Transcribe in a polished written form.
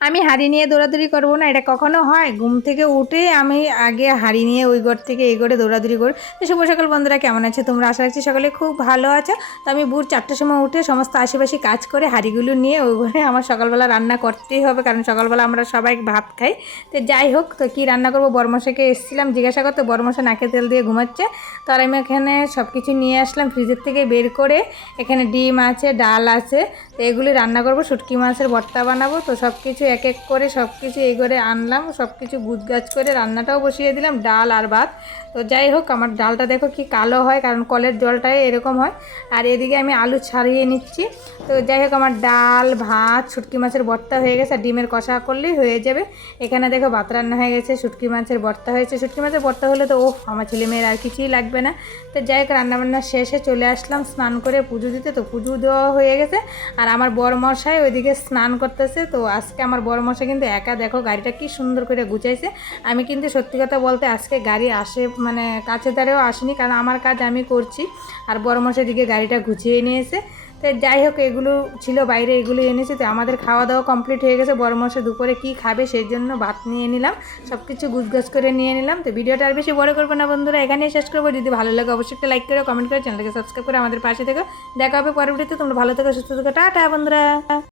আমি হাঁড়ি নিয়ে দৌড়াদৌড়ি করবো না, এটা কখনো হয়? ঘুম থেকে উঠে আমি আগে হাঁড়ি নিয়ে ওই ঘর থেকে এই ঘরে দৌড়াদৌড়ি করি। তো শুভ সকাল বন্ধুরা, কেমন আছে তোমরা? আশা রাখছি সকালে খুব ভালো আছো। তো আমি ভোর 4টার সময় উঠে সমস্ত আশেপাশে কাজ করে হাঁড়িগুলো নিয়ে ওই ঘরে আমার সকালবেলা রান্না করতেই হবে, কারণ সকালবেলা আমরা সবাই ভাত খাই। তো যাই হোক, তো কী রান্না করবো বরমশাইকে এসেছিলাম জিজ্ঞাসা করতে, বরমশা নাকে তেল দিয়ে ঘুমাচ্ছে। তো আর আমি এখানে সব কিছু নিয়ে আসলাম ফ্রিজের থেকে বের করে। এখানে ডিম আছে, ডাল আছে, তো এগুলি রান্না করবো। শুটকি মাছের ভর্তা বানাবো। তো সব কিছু এক এক করে সব কিছু এই করে আনলাম, সব কিছু গুছগাছ করে রান্নাটাও বসিয়ে দিলাম, ডাল আর ভাত। তো যাই হোক, আমার ডালটা দেখো কি কালো হয়, কারণ কলের জলটাই এরকম হয়। আর এদিকে আমি আলু ছাড়িয়ে নিচ্ছি। তো যাই হোক, আমার ডাল ভাত শুটকি মাছের ভর্তা হয়ে গেছে, আর ডিমের কষা করলেই হয়ে যাবে। এখানে দেখো ভাত রান্না হয়ে গেছে, শুটকি মাছের ভর্তা হয়েছে। শুটকি মাছের ভর্তা হলে তো আমার ছেলেমেয়ের আর কিছুই লাগবে না। তো যাই হোক, রান্নাবান্না শেষে চলে আসলাম স্নান করে পুজো দিতে। তো পুজো দেওয়া হয়ে গেছে, আর আমার বরমশাই ওইদিকে স্নান করতেছে। তো আজকে আমার বরমশাই কিন্তু একা, দেখো গাড়িটা কি সুন্দর করে গুছাইছে। আমি কিন্তু সত্যি কথা বলতে আজকে গাড়ি আসে মানে কাছে দাঁড়েও আসেনি, কারণ আমার কাজ আমি করছি, আর বরমশাই দিকে গাড়িটা গুছিয়ে নিয়েছে। তো যাই হোক, এগুলো ছিল বাইরে, এগুলো এনেছে। তো আমাদের খাওয়া দাওয়া কমপ্লিট হয়ে গেছে। বরমশাই দুপুরে কী খাবে সেই জন্য ভাত নিয়ে নিলাম, সব কিছু গুছগাছ করে নিয়ে নিলাম। তো ভিডিওটা আর বেশি বড় করবো না বন্ধুরা, এখানেই শেষ করবো। যদি ভালো লাগে অবশ্যই একটা লাইক করে কমেন্ট করে চ্যানেলটাকে সাবস্ক্রাইব করে আমাদের পাশে থেকে দেখা হবে পরবর্তীতে। তোমরা ভালো থেকো, সুস্থ থেকো, টাটা বন্ধুরা।